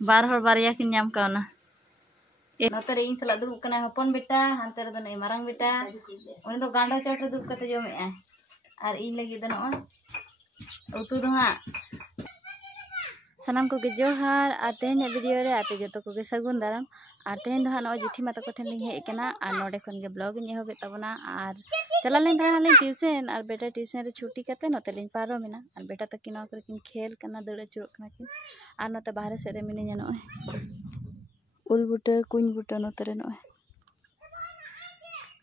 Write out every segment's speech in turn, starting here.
बार हर बारिया किन नाम कावना नोते रे इन सला दुरुब कना हपन बेटा हानते रे दो नै मारांग बेटा उनी दो गांडो चट रे दुरुब कते जमे आ आर इन लगी दो नोय उतु दो हा सानाम को के जोहार आ तेन वीडियो रे आपे जतो को के सगुन दाराम आर तेन दो हा नो जिठी माता को ठेन लिंग हे कना आर नोडे खन के ब्लॉग इन एहोबे तबना आर चला लेन था ले ट्यूशन आर बेटा ट्यूशन रे छुट्टी कते नोते लिंग पारो मेना आर बेटा तक नो कर किन खेल कना दड़ चुरक कना किन आर नोते बाहर से रे मिने नो उल बुटे कुछ बुटे नोते रे नो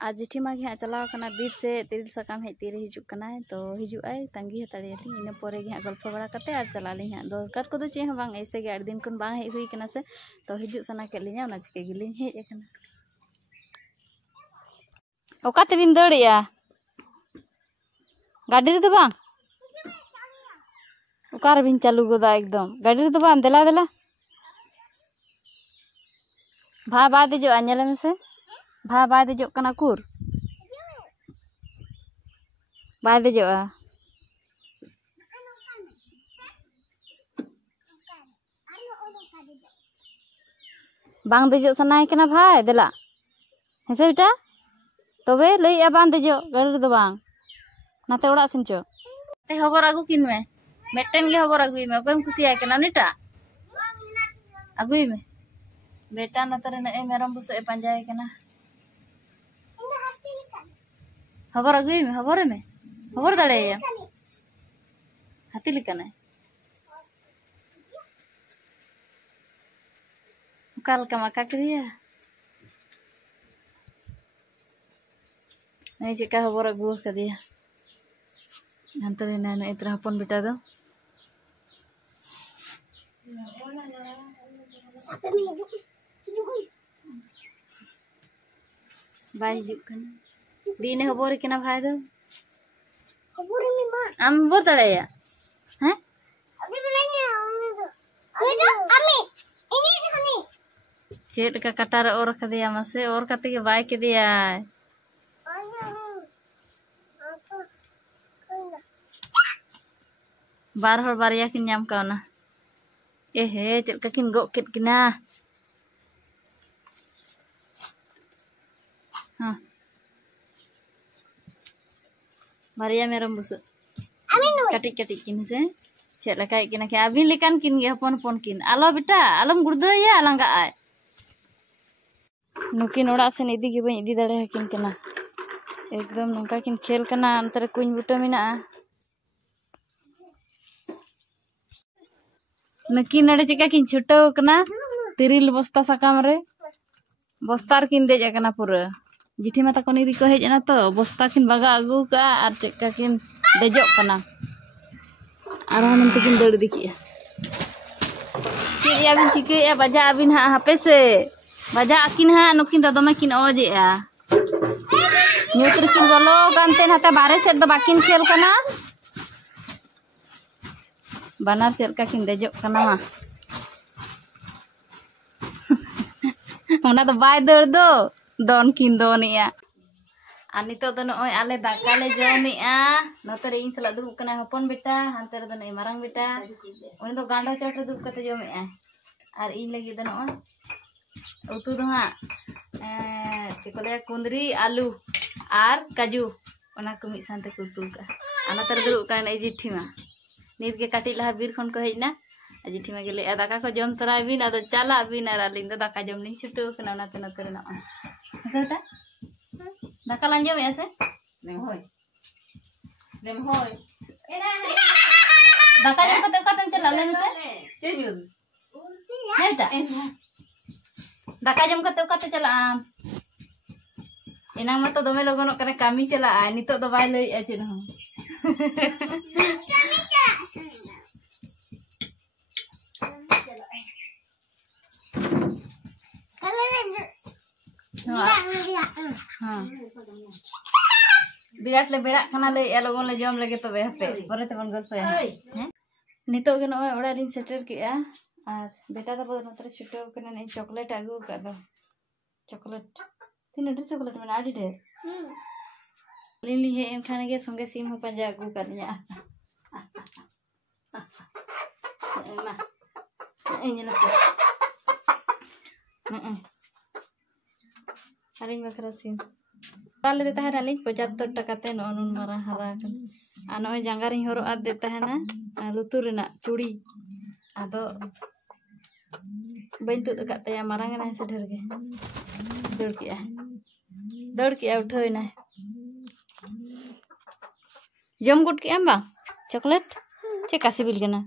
आज जिठी मा गे चलाव कना बीर से तिल सकाम हे तीरे हिजुक कना तो हिजु आई तंगी हताड़ियाली इन परे गे गल्प बड़ा कते आर चला ली हाँ दरकार को चे हाँ बांग ऐसे गे आठ दिन खन बांग हे हुई कना से तो हिजु सना के लिया ओना चिके गिलिन हेज कना ओका तेबिन दड़िया गाड़ी रे तो बांग ओका रे बिन चालू गोदा एकदम गाड़ी रे तो बांग देला देला भा बा देजो आनेले में से भा बा देजो कना कुर बा देजो बांग देजो सनाय कना भाई देला हेसे बेटा तबे लई आ बांग देजो गाड़ी रे तो बांग नाते ओड़ा सिन चो ते खबर आगु किन में मेटेन गे खबर आगुई में ओकेम खुशिया कना उनीटा आगुई में बेटा नतरे ने मेरम बुसे पंजाय कना खबर आगुई में खबर दाड़े हाथी लिकाने काल का मका करिया नहीं चिका खबर आगु कदिया अंतरे ने इतना हपन बेटा दो बाय हिजुक कना दीने खबर केना भाई दो खबर में मा आम बोतड़ेया हैं अभी नहीं दो आमी इनी खनी चेट का कटार और कदिया मसे और कते के बाय के दिया बार हर बारिया किन नाम कावना ए हे चेट का किन गो केट किना हाँ बारिया मेरम बुस कटी कटी किन से चेट लकाय किना के अबिन लेकान किन गे हपन हपन किन आलो बेटा आलम गुड़दया लांगा आय नुकिन ओड़ा से इदी गे बई इदी दाड़े हकिन कना एकदम नंका किन खेल कना अंतरे कुछ बुटा मेना नकिन नड़े चिका किन छुटाव कना तिरिल बस्ता सकाम रे बस्तार किन देज कना पूरा जिठी माता को निरी को हेज ना तो बस्ता किन बागा आगू का आर चिका किन देजो कना आर हम किन दड़ दिखिया कि या बिन चिके या बजा अबिन हा हापे से बजा अकिन हा नुकिन दा दमे किन ओजे आ न्यूत्र किन बोलो कांते नाते बारे से दो बाकिन खेल कना बानार चलका किन देजो कना ओना तो बाय दड़ दो दोन किन दोनिया आ नितो दो नय आले दाका ले जमेआ नोते रे इन सला दुरुब कना हपन बेटा हानते रे दो नै मारांग बेटा उनी दो गांडो चट रे दुरुब कते जमेआ आर इन लगी दो नय उतु दो हा चिकोले कुंदरी आलू आर काजू ओना को मिट सानते को उतु का आना तर दुरुब कना नै जिठी मा नीत के काटी लहा बीर खन को हेजना जिठी मा गेले दाका को जम तोरा बिन आदो चला बिन आर लिंग दो दाका जम नि छुटो कना ओनाते नोते रे ना सेटा दाका लांजो में ऐसे लेम होय दाका जम कते कते चला ले में से चेजुन हेटा दाका जम कते कते चला एना मत दमे लगन करे कामी चला नितो दो बाय लई आछे न हाँ बिराट ले बेड़ा खाना ले लगन ले जम लगे तबे हपे परे तबन गल्पया हैं नितो गे नय ओड़ा रिन सेटर के आर बेटा दा बदन नतर छुटो कने ने चॉकलेट आगु का दो चॉकलेट तीन ढेर चॉकलेट में आडी ढेर लिली हे एनखाने गे संगे सिम हो पंजा आगु करनिया ini nak. Hari ini bakal sih. Kalau deta hari ini 75 টাকা তে ননুন মারা হারা kan. Ano janggaring horo ad deta hana lutur na curi. Ado bentu dekat taya marang na seder ge. Dor ki uthoi na. Jom gut ki am bang? Coklat? Cek kasih bil kena.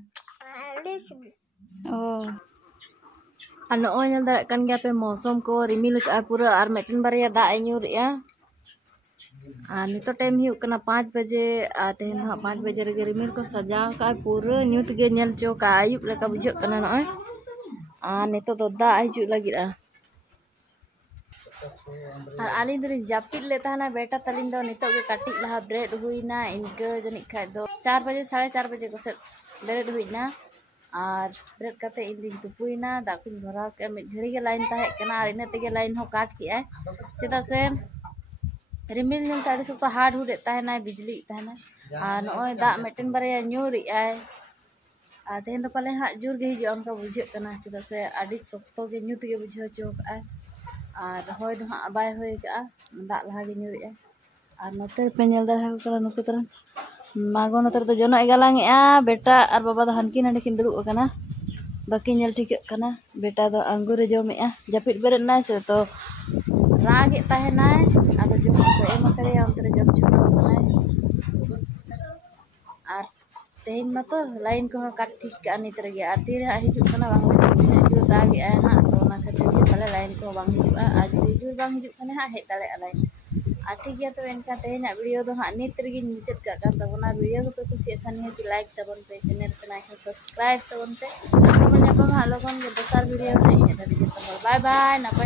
Oh. Ano nyal darat kan gya pe मौसम को रिमिल का पूरा और मेटन बारिया दा nyur ya. नितो time ही कना 5 बजे आते हैं ना 5 बजे रे रिमिल को सजा का पूरा न्यूत गे नेल चो का आयुब लेका बुझ कना नय नितो तो दा हिजु लगी और आलिन दरिन जापिद लेता है ना बेटा तलिन दो नितो के काटी लहा ब्रेड हुईना इनके जनिक खाय दो 4 बजे 4:30 बजे को से ब्रेड हुईना और ब्रेड कते इंदिन तुपुइना दाकुन भरा के मिड घरी के लाइन ताहे कना और इने तेगे लाइन हो काट किया चेदा से रिमिल न्यूल ताड़ी सुपा हार्ड हुड ताहे ना बिजली ताहे ना और नोय दा मेटन बारे न्यूरी आय आ तेन तो पाले हा जुर गे हिजु अनका बुझे कना चेदा से आडी सख्तो गे न्यूत गे बुझो चोक आय और होय दो हा बाय होय का दा लहा गे न्यूरी आय और नोते पे नेल दा हा करा नुके तरह मागो नतर तो जोनो एगालांग बेटा और बाबा दो हनकी नडे किन दुरुब कना बाकी नेल ठीक कना बेटा दो अंगूर जमे जापिद बेरे ना से तो राग ताहे ना आदो जम को एम करे अंतर जम छुना बनाए और तेन मतो लाइन को काट ठीक का नित रगे आती रे हिजु कना बांग हिजु दाग हा तो ना खातिर के पले लाइन को बांग हिजु आज हिजु बांग हिजु कने हा हे दाले लाइन आठी गया तो इनका तेना वीडियो दो हा नित रगे मुचाद का कान तबना वीडियो को कुसी खान है लाइक तबन पे चैनल पे ना सब्सक्राइब तबन पे अपन अपन लोगन के दोसर वीडियो नहीं है बाय बाय ना पे